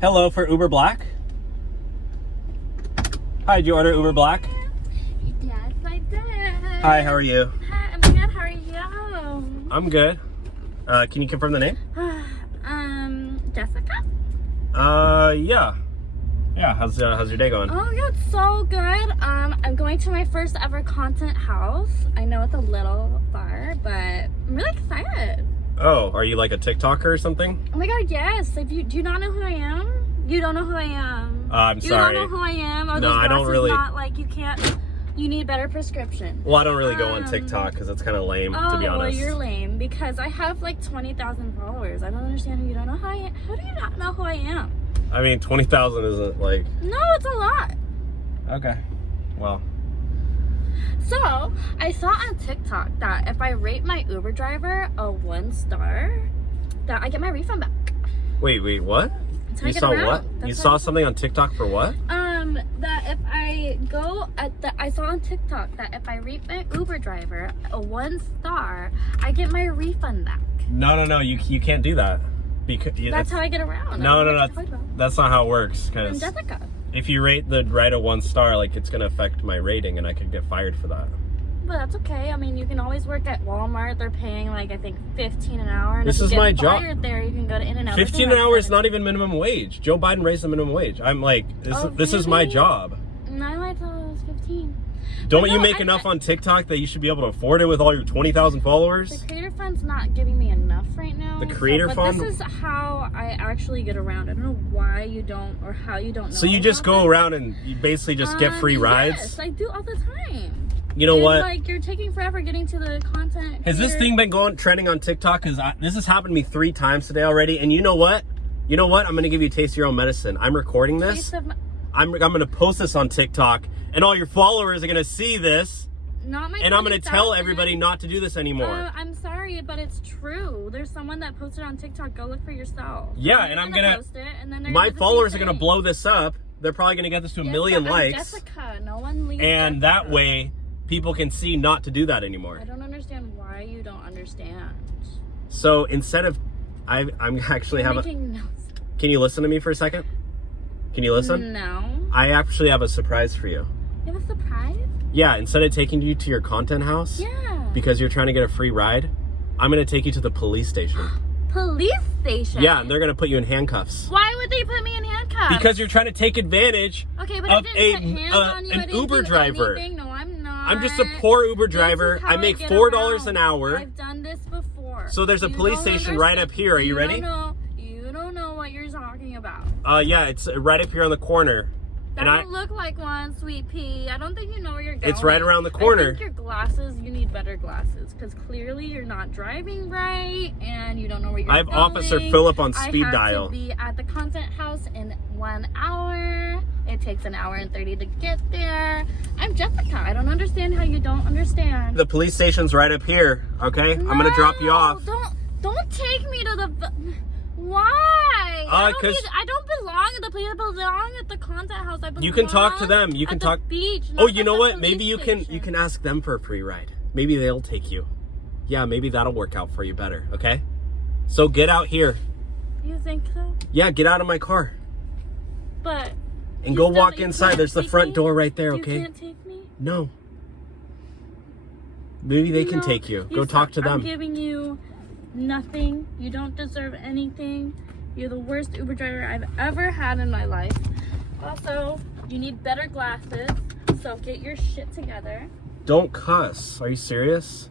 Hello, for Uber Black? Hi, did you order Uber Black? Yes, I did. Hi, how are you? Hi, I'm good. How are you? I'm good. Can you confirm the name? Jessica? Yeah. Yeah, how's your day going? Oh, yeah, it's so good. I'm going to my first ever content house. I know it's a little far, but I'm really excited. Oh, are you like a TikToker or something? Oh my god, yes. Do you not know who I am? You don't know who I am. I'm sorry. You don't know who I am? Are No, those I don't glasses really. Not like you need better prescription. Well, I don't really go on TikTok because it's kind of lame, to be honest. Oh, well, you're lame because I have like 20,000 followers. I don't understand how you don't know who I am. How do you not know who I am? I mean, 20,000 isn't like... No, it's a lot. Okay. Well. So, I saw on TikTok that if I rate my Uber driver a 1 star, that I get my refund back. Wait, what? That's how You I get saw around. what? That's You how saw I- something on TikTok for what? That if I go I saw on TikTok that if I rate my Uber driver a 1 star, I get my refund back. No, you can't do that. Because That's how I get around. No, that's not how it works. I'm Because Jessica. if you rate the ride a 1 star, like it's gonna affect my rating, and I could get fired for that. But that's okay. I mean, you can always work at Walmart. They're paying like I think $15 an hour. And This if is you get my job. fired there, you can go to In-N-Out. 15 an hour is not even minimum wage. Joe Biden raised the minimum wage. I'm like, this is my really? job. No, I thought it was 15. Don't But you no, make enough on TikTok that you should be able to afford it with all your 20,000 followers? The creator fund's not giving me enough right now. The creator fund? But this is how I actually get around. I don't know why you don't, or how you don't know. So you just about go it. around and you basically just get free rides? Yes, I do all the time. You know And, what? Like, you're taking forever getting to the content. Has this here. thing been trending on TikTok? Because this has happened to me 3 times today already. And you know what? I'm going to give you a taste of your own medicine. I'm recording this. Taste of my- I'm going to post this on TikTok. And all your followers are going to see this. Not my And I'm going to tell 20,000. everybody not to do this anymore. I'm sorry, but it's true. There's someone that posted on TikTok. Go look for yourself. Yeah, You're and I'm gonna post it, and then they're my gonna do the followers are same going to thing. blow this up. They're probably going to get this to a Yes, million but I'm likes. Jessica. No one leaves. And Jessica. that way, people can see not to do that I anymore. don't understand why you don't understand. So instead of, I'm actually You're have a. making no Can you listen to me for a second? Can you listen? No. I actually have a surprise for you. You have a surprise? Yeah, instead of taking you to your content house, Yeah. because you're trying to get a free ride, I'm going to take you to the police station. Police station? Yeah, and they're going to put you in handcuffs. Why would they put me in handcuffs? Because you're trying to take advantage Okay, but I of didn't put hands on you. I an didn't Uber do driver. anything. No, I'm not. I'm just a poor Uber This driver. is how I make get $4 around. an hour. I've done this before. So there's a You police don't station right up here. Are you ready? You don't know what you're talking about. Yeah, it's right up here on the corner. That And don't look like one, sweet pea. I don't think you know where you're going. It's right around the corner. I think your glasses, you need better glasses. Because clearly you're not driving right. And you don't know where you're I have going. Officer Phillip on speed I dial. have to be at the content house in 1 hour. It takes 1 hour and 30 to get there. I'm Jessica. I don't understand how you don't understand. The police station's right up here, okay? I'm going to drop you off. Don't take me to the... Why? I don't belong at the place. I belong at the content house. I belong You can talk to them. You can at talk. the beach. Oh, not you at know the what? police Maybe you station. can ask them for a free ride. Maybe they'll take you. Yeah, maybe that'll work out for you better, okay? So get out here. You think so? Yeah, get out of my car. But... And you go still- walk you inside. can't There's the take front me? door right there, You okay? can't take me? No. Maybe they can No, take you. you Go talk suck. to them. I'm giving you nothing. You don't deserve anything. You're the worst Uber driver I've ever had in my life. Also, you need better glasses. So get your shit together. Don't cuss. Are you serious?